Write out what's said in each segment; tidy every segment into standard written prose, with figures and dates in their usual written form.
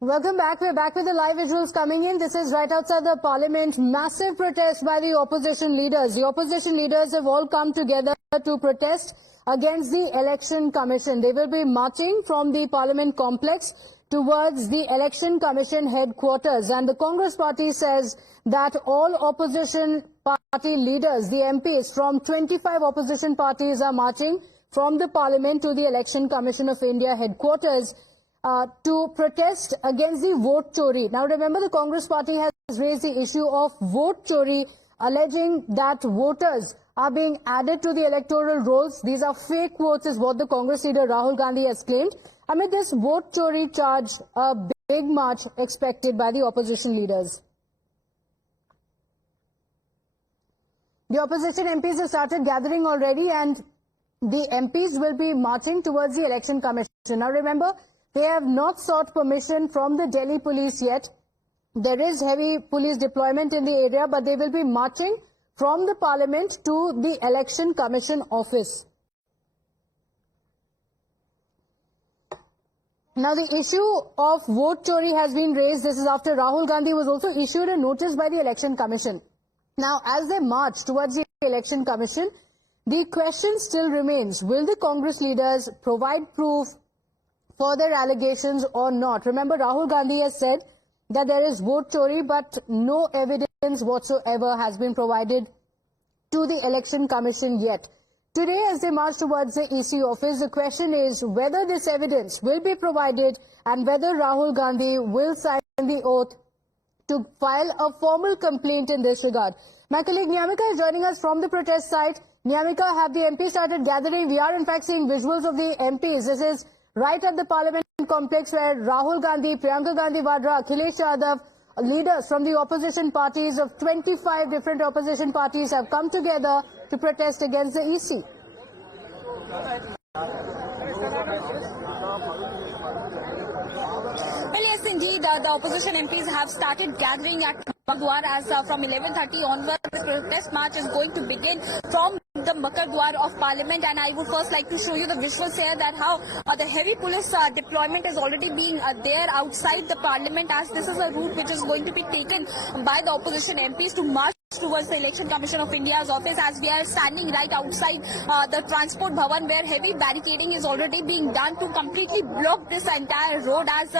Welcome back. We're back with the live visuals coming in. This is right outside the parliament. Massive protest by the opposition leaders. The opposition leaders have all come together to protest against the election commission. They will be marching from the parliament complex towards the election commission headquarters. And the Congress party says that all opposition party leaders, the MPs from 25 opposition parties, are marching from the parliament to the Election Commission of India headquarters to protest against the vote chori. Now remember, the Congress party has raised the issue of vote chori, alleging that voters are being added to the electoral rolls. These are fake votes, is what the Congress leader Rahul Gandhi has claimed. Amid this vote chori charge, a big march expected by the opposition leaders. The opposition MPs have started gathering already, and the MPs will be marching towards the Election Commission. Now remember, they have not sought permission from the Delhi police yet. There is heavy police deployment in the area, but they will be marching from the parliament to the Election Commission office. Now the issue of vote chori has been raised. This is after Rahul Gandhi was also issued a notice by the Election Commission. Now as they march towards the Election Commission, the question still remains, will the Congress leaders provide proof for their allegations or not? Remember, Rahul Gandhi has said that there is vote chori, but no evidence whatsoever has been provided to the Election Commission yet. Today, as they march towards the EC office, the question is whether this evidence will be provided and whether Rahul Gandhi will sign the oath to file a formal complaint in this regard. My colleague Nyamika is joining us from the protest site. Nyamika, have the MPs started gathering? We are in fact seeing visuals of the MPs. This is right at the parliament complex where Rahul Gandhi, Priyanka Gandhi Vadra, Akhilesh Yadav, leaders from the opposition parties of 25 different opposition parties have come together to protest against the EC. Well, yes, indeed, the opposition MPs have started gathering at Makar as from 11:30 onward. The protest march is going to begin from the Makar Dwar of Parliament, and I would first like to show you the visuals here that how the heavy police deployment is already being there outside the Parliament, as this is a route which is going to be taken by the opposition MPs to march towards the Election Commission of India's office, as we are standing right outside the Transport Bhavan, where heavy barricading is already being done to completely block this entire road. As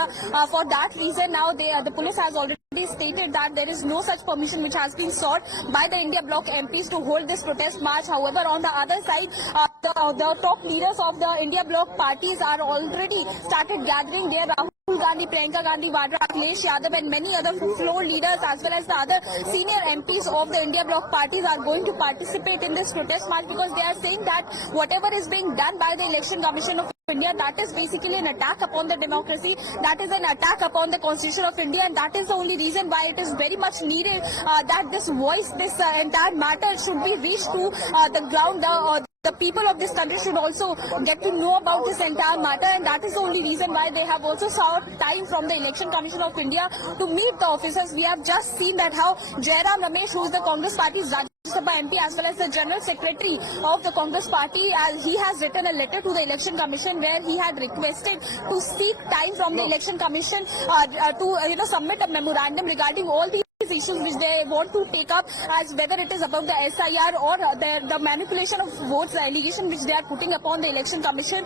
for that reason, now the police has already stated that there is no such permission which has been sought by the India Bloc MPs to hold this protest march. However, on the other side, the top leaders of the India Bloc parties are already started gathering there. Rahul Gandhi, Priyanka Gandhi Vadra, Akhilesh Yadav and many other floor leaders as well as the other senior MPs of the India Bloc parties are going to participate in this protest march, because they are saying that whatever is being done by the Election Commission of India, that is basically an attack upon the democracy, that is an attack upon the Constitution of India, and that is the only reason why it is very much needed that this voice, this entire matter should be reached to the ground. The people of this country should also get to know about this entire matter, and that is the only reason why they have also sought time from the Election Commission of India to meet the officers. We have just seen that how Jairam Ramesh, who is the Congress party's Rajya Sabha MP as well as the General Secretary of the Congress Party, he has written a letter to the Election Commission where he had requested to seek time from the Election Commission to submit a memorandum regarding all these issues which they want to take up, as whether it is about the SIR or the manipulation of votes, the allegation which they are putting upon the Election Commission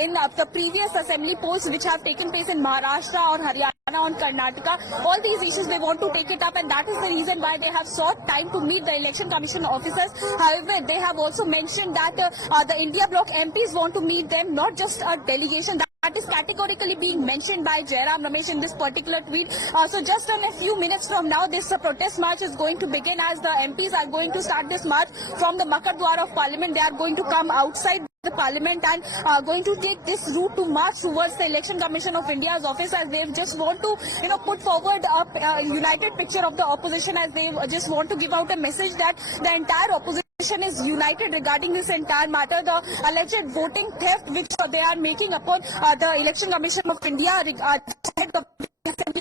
in the previous assembly polls which have taken place in Maharashtra or Haryana or Karnataka. All these issues they want to take it up, and that is the reason why they have sought time to meet the Election Commission officers. However, they have also mentioned that the India Bloc MPs want to meet them, not just a delegation. That is categorically being mentioned by Jairam Ramesh in this particular tweet. So just in a few minutes from now, this protest march is going to begin, as the MPs are going to start this march from the Makar Dwar of Parliament. They are going to come outside the Parliament and going to take this route to march towards the Election Commission of India's office, as they just want to put forward a united picture of the opposition, as they just want to give out a message that the entire opposition is united regarding this entire matter, the alleged voting theft which they are making upon the Election Commission of India.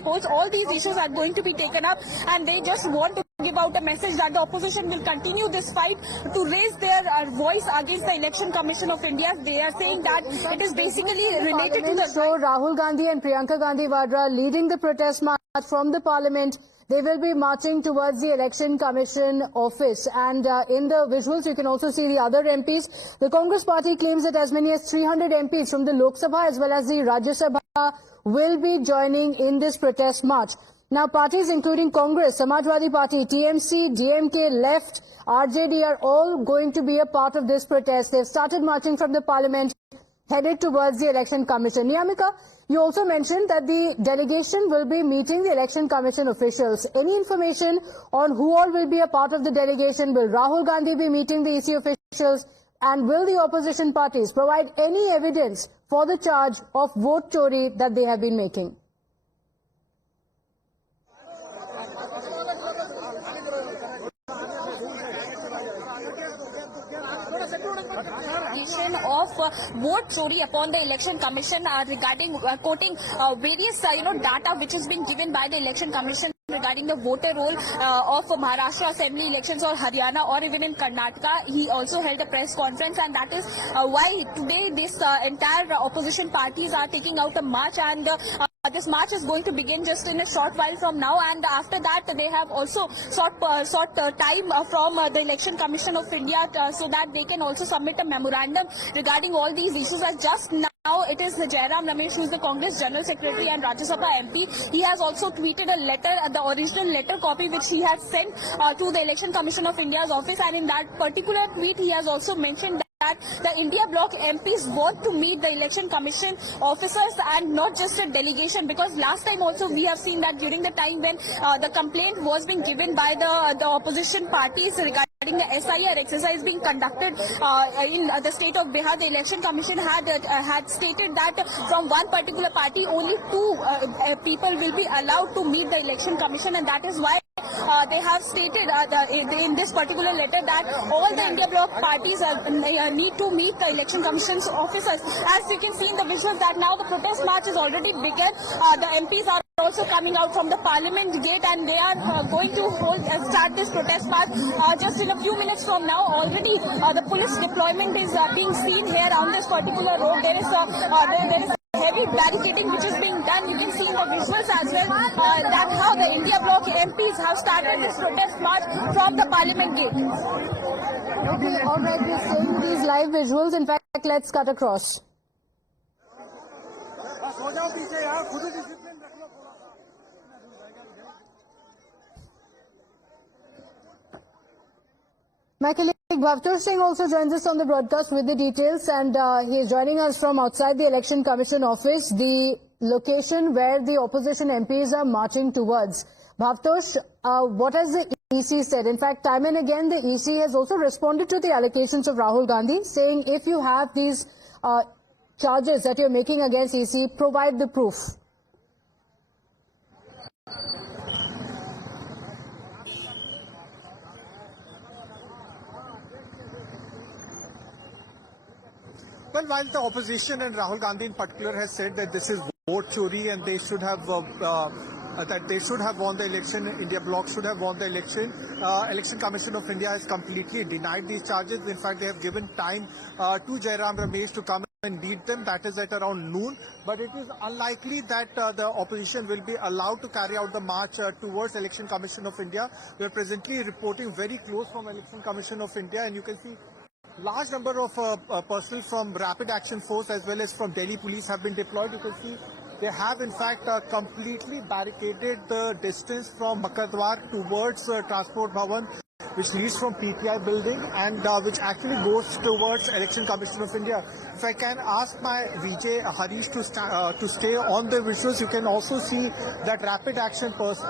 All these issues are going to be taken up, and they just want to give out a message that the opposition will continue this fight to raise their voice against the Election Commission of India. They are saying that it is basically related to the... So Rahul Gandhi and Priyanka Gandhi Vadra leading the protest march from the parliament. They will be marching towards the Election Commission office. And in the visuals, you can also see the other MPs. The Congress party claims that as many as 300 MPs from the Lok Sabha as well as the Rajya Sabha will be joining in this protest march. Now, parties including Congress, Samajwadi Party, TMC, DMK, Left, RJD are all going to be a part of this protest. They've started marching from the parliament, headed towards the Election Commission. Niyamika, you also mentioned that the delegation will be meeting the Election Commission officials. Any information on who all will be a part of the delegation? Will Rahul Gandhi be meeting the EC officials? And will the opposition parties provide any evidence for the charge of vote chori that they have been making? Of vote chori upon the Election Commission regarding quoting various data which has been given by the Election Commission regarding the voter roll of Maharashtra Assembly elections or Haryana or even in Karnataka. He also held a press conference, and that is why today this entire opposition parties are taking out a march, and this march is going to begin just in a short while from now, and after that they have also sought time from the Election Commission of India so that they can also submit a memorandum regarding all these issues. As just now it is Jairam Ramesh, who is the Congress General Secretary and Rajya Sabha MP. He has also tweeted a letter, the original letter copy which he had sent to the Election Commission of India's office, and in that particular tweet he has also mentioned that the India Bloc MPs want to meet the Election Commission officers and not just a delegation, because last time also we have seen that during the time when the complaint was being given by the opposition parties regarding the SIR exercise being conducted in the state of Bihar, the Election Commission had stated that from one particular party only two people will be allowed to meet the Election Commission, and that is why they have stated in this particular letter that all the India Bloc parties need to meet the Election Commission's officers. As we can see in the visuals that now the protest march has already begun. The MPs are also coming out from the Parliament gate, and they are going to start this protest march just in a few minutes from now. Already the police deployment is being seen here on this particular road. There is heavy barricading which is being done. You can see in the visuals as well that how the India Bloc MPs have started this protest march from the Parliament gate. Okay, all right, we're seeing these live visuals. In fact, let's cut across. My colleague Bhavtosh Singh also joins us on the broadcast with the details, and he is joining us from outside the Election Commission office, the location where the opposition MPs are marching towards. Bhavtosh, what has the EC said? In fact, time and again, the EC has also responded to the allegations of Rahul Gandhi, saying if you have these charges that you're making against EC, provide the proof. Well, while the opposition and Rahul Gandhi in particular has said that this is vote chori and they should have won the election, India Bloc should have won the election. Election Commission of India has completely denied these charges. In fact, they have given time to Jairam Ramesh to come and lead them. That is at around noon. But it is unlikely that the opposition will be allowed to carry out the march towards Election Commission of India. We are presently reporting very close from Election Commission of India, and you can see large number of personnel from Rapid Action Force as well as from Delhi Police have been deployed. You can see they have in fact completely barricaded the distance from Makadwar towards Transport Bhavan, which leads from PTI building and which actually goes towards Election Commission of India. If I can ask my VJ Harish to stay on the visuals, you can also see that Rapid Action Force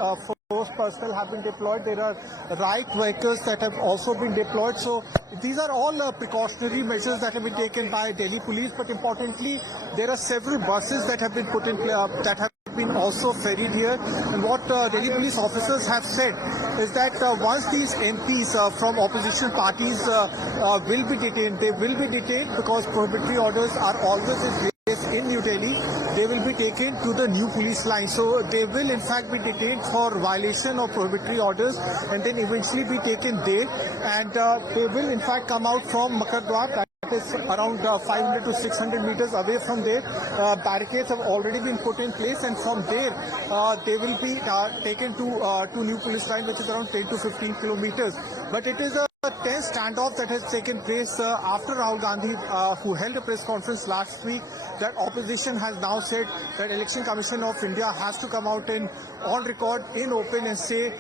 personnel have been deployed. There are riot vehicles that have also been deployed. So these are all precautionary measures that have been taken by Delhi Police. But importantly, there are several buses that have been put in that have been also ferried here. And what Delhi Police officers have said is that once these MPs from opposition parties will be detained, they will be detained because prohibitory orders are always in place in New Delhi. they will be taken to the new police line. So they will in fact be detained for violation of prohibitory orders and then eventually be taken there. And they will in fact come out from Makar Dwar. That is around 500 to 600 meters away from there. Barricades have already been put in place, and from there they will be taken to new police line, which is around 10 to 15 kilometers. But it is a tense standoff that has taken place after Rahul Gandhi, who held a press conference last week, that opposition has now said that Election Commission of India has to come out in on record in open and say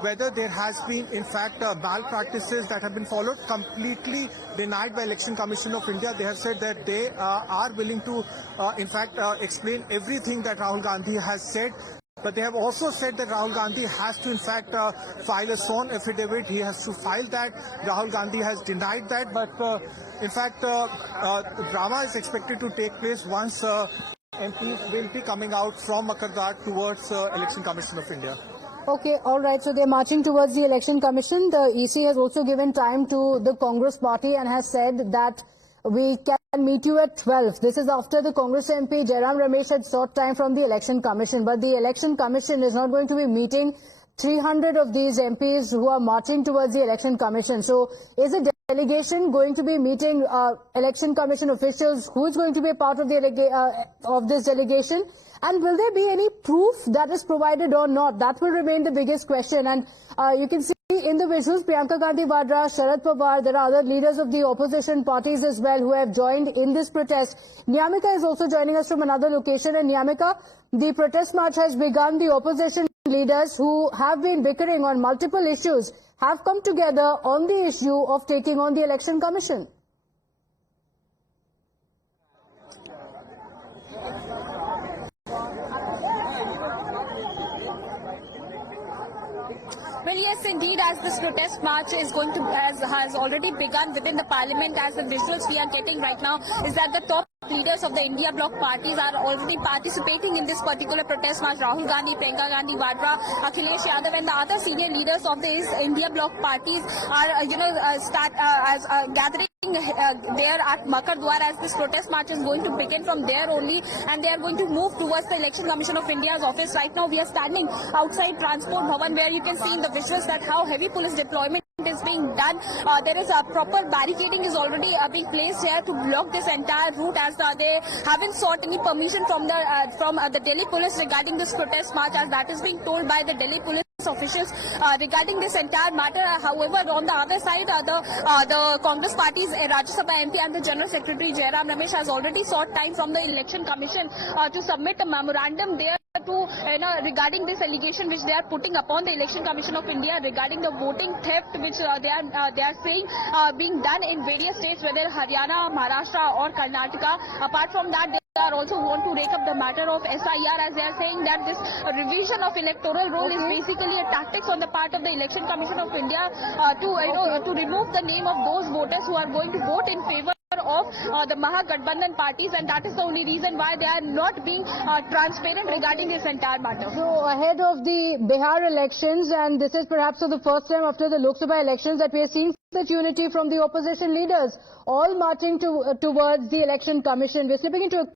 whether there has been in fact malpractices that have been followed. Completely denied by Election Commission of India. They have said that they are willing to in fact explain everything that Rahul Gandhi has said. But they have also said that Rahul Gandhi has to in fact file a sworn affidavit. He has to file that. Rahul Gandhi has denied that. But in fact drama is expected to take place once MPs will be coming out from Makar Dwar towards Election Commission of India. Okay, all right. So they're marching towards the election commission. The EC has also given time to the Congress party and has said that we can meet you at 12. This is after the Congress MP Jairam Ramesh had sought time from the election commission. But the election commission is not going to be meeting 300 of these MPs who are marching towards the election commission. So is the delegation going to be meeting election commission officials? Who is going to be a part of the of this delegation? And will there be any proof that is provided or not? That will remain the biggest question. And you can see in the visuals, Priyanka Gandhi Vadra, Sharad Pawar, there are other leaders of the opposition parties as well who have joined in this protest. Nyamika is also joining us from another location. And Nyamika, the protest march has begun. The opposition leaders who have been bickering on multiple issues have come together on the issue of taking on the election commission. Well, yes, indeed, as this protest march is going to, has already begun within the parliament, as the visuals we are getting right now is that the top leaders of the India bloc parties are already participating in this particular protest march. Rahul Gandhi, Priyanka Gandhi Vadra, Akhilesh Yadav and the other senior leaders of these India bloc parties are, gathering there at Makar Dwar, as this protest march is going to begin from there only, and they are going to move towards the Election Commission of India's office. Right now we are standing outside Transport Bhavan, where you can see in the visuals that how heavy police deployment is being done. There is a proper barricading is already being placed here to block this entire route, as they haven't sought any permission from the Delhi police regarding this protest march, as that is being told by the Delhi police officials regarding this entire matter. However, on the other side, the Congress party's Rajya Sabha MP and the General Secretary Jairam Ramesh has already sought time from the Election Commission to submit a memorandum there to regarding this allegation which they are putting upon the Election Commission of India regarding the voting theft which they are saying being done in various states, whether Haryana, Maharashtra or Karnataka. Apart from that, they are also want to rake up the matter of SIR, as they are saying that this revision of electoral roll is basically a tactics on the part of the Election Commission of India to remove the name of those voters who are going to vote in favor of the Mahagathbandhan parties, and that is the only reason why they are not being transparent regarding this entire matter. So ahead of the Bihar elections, and this is perhaps for the first time after the Lok Sabha elections that we are seeing such unity from the opposition leaders, all marching towards the election commission. We're slipping into a